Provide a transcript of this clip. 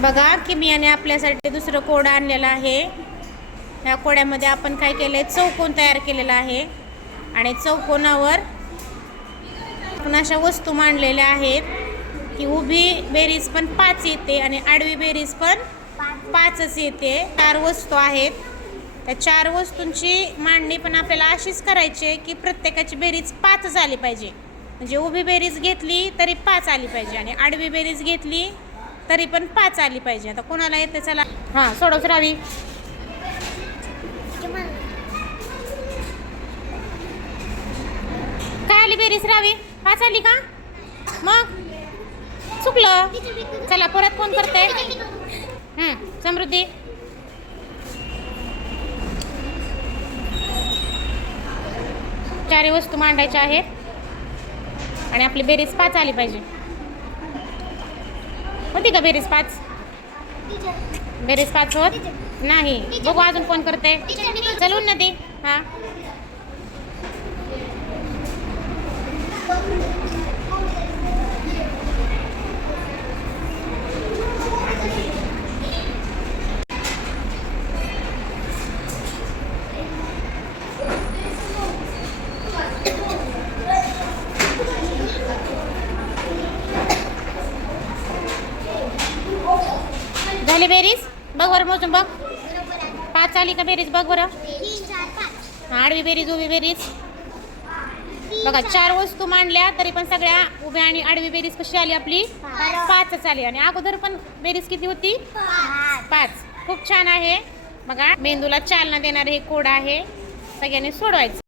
बघा की मी आणि आपल्यासाठी दुसरं कोड आणलेलं आहे। ह्या कोड्यामध्ये आपण काय केलंय, चौकोन तयार केलेला आहे आणि चौकोनावर आपण अशा वस्तू मांडलेल्या आहेत की उभी बेरीज पण 5 येते आणि आडवी बेरीज पण 5च येते। 4 वस्तू आहेत। त्या 4 वस्तूंची मांडणी पण आपल्याला अशीच करायची आहे की प्रत्येकाची बेरीज 5च आली पाहिजे। म्हणजे उभी बेरीज घेतली तरी 5 आली पाहिजे आणि आडवी बेरीज घेतली तरी पण 5 आली पाहिजे। आता कोणाला येते, चला हां सोडवच रावी। काय आली बेरीज रावी? 5 आली का? मग चुकलं। चला परत कोण करते? समृद्धी। चार वस्तू मांडायच्या आहेत आणि आपली बेरीज 5 आली पाहिजे। होती का बेरीज 5? बेरीज 5 होत नाही। बघू अजून कोण करते। चलून ना ती। हां झाली बेरीज? बघ बरं मोजून बघ। 5 आली का बेरीज? बघ बरं। आडवी बेरीज, उभी बेरीज बघा। 4 वस्तू मांडल्या तरी पण सगळ्या उभ्या आणि आडवी बेरीज कशी आली आपली? 5च आली। आणि अगोदर पण बेरीज किती होती? 5। खूप छान आहे बघा। मेंदूला चालना देणारे हे कोड आहे, सगळ्यांनी सोडवायचं।